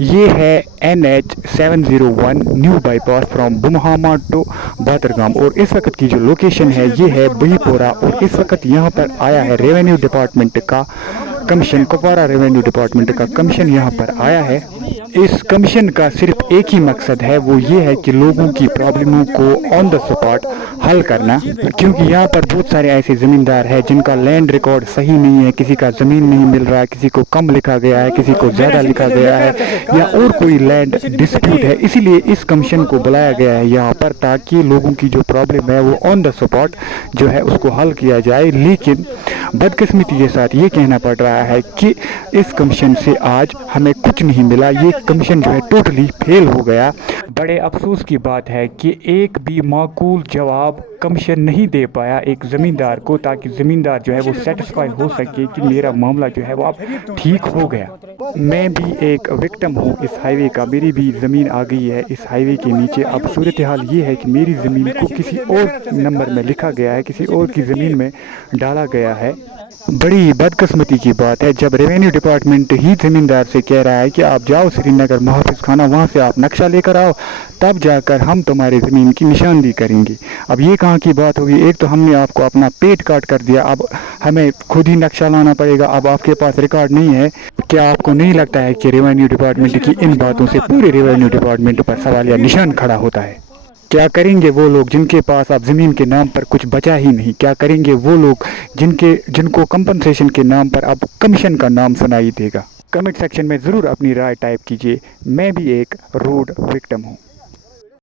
ये है NH 701 new bypass from Bumhama to Badargam, और इस वक्त की जो लोकेशन है ये है बहीपोरा। और इस वक्त यहाँ पर आया है रेवेन्यू डिपार्टमेंट का कमीशन, कुपवारा रेवेन्यू डिपार्टमेंट का कमीशन यहाँ पर आया है। इस कमीशन का सिर्फ एक ही मकसद है, वो ये है कि लोगों की प्रॉब्लमों को ऑन द स्पॉट हल करना, क्योंकि यहाँ पर बहुत सारे ऐसे ज़मींदार हैं जिनका लैंड रिकॉर्ड सही नहीं है, किसी का ज़मीन नहीं मिल रहा है, किसी को कम लिखा गया है, किसी को ज़्यादा लिखा गया है, या और कोई लैंड डिस्प्यूट है। इसीलिए इस कमीशन को बुलाया गया है यहाँ पर, ताकि लोगों की जो प्रॉब्लम है वो ऑन द स्पॉट जो है उसको हल किया जाए। लेकिन बदकिस्मती के साथ ये कहना पड़ रहा है कि इस कमीशन से आज हमें कुछ नहीं मिला, ये कमीशन जो है टोटली फेल हो गया। बड़े अफसोस की बात है कि एक भी माकूल जवाब कमीशन नहीं दे पाया एक ज़मींदार को, ताकि ज़मींदार जो है वो सेटिस्फाई हो सके कि मेरा मामला जो है वो अब ठीक हो गया। मैं भी एक विक्टिम हूँ इस हाईवे का, मेरी भी ज़मीन आ गई है इस हाईवे के नीचे। अब सूरत हाल ये है कि मेरी ज़मीन को किसी और नंबर में लिखा गया है, किसी और की ज़मीन में डाला गया है। बड़ी बदकिस्मती की बात है जब रेवेन्यू डिपार्टमेंट ही ज़मींदार से कह रहा है कि आप जाओ श्रीनगर मुहाफिज खाना, वहाँ से आप नक्शा लेकर आओ, तब जाकर हम तुम्हारी ज़मीन की निशानदी करेंगे। अब ये कहाँ की बात होगी? एक तो हमने आपको अपना पेट काट कर दिया, अब हमें खुद ही नक्शा लाना पड़ेगा। अब आपके पास रिकॉर्ड नहीं है। क्या आपको नहीं लगता है कि रेवेन्यू डिपार्टमेंट की इन बातों से पूरे रेवेन्यू डिपार्टमेंट पर सवाल या निशान खड़ा होता है? क्या करेंगे वो लोग जिनके पास अब ज़मीन के नाम पर कुछ बचा ही नहीं? क्या करेंगे वो लोग जिनको कंपनसेशन के नाम पर अब कमीशन का नाम सुनाई देगा? कमेंट सेक्शन में ज़रूर अपनी राय टाइप कीजिए। मैं भी एक रोड विक्टिम हूँ।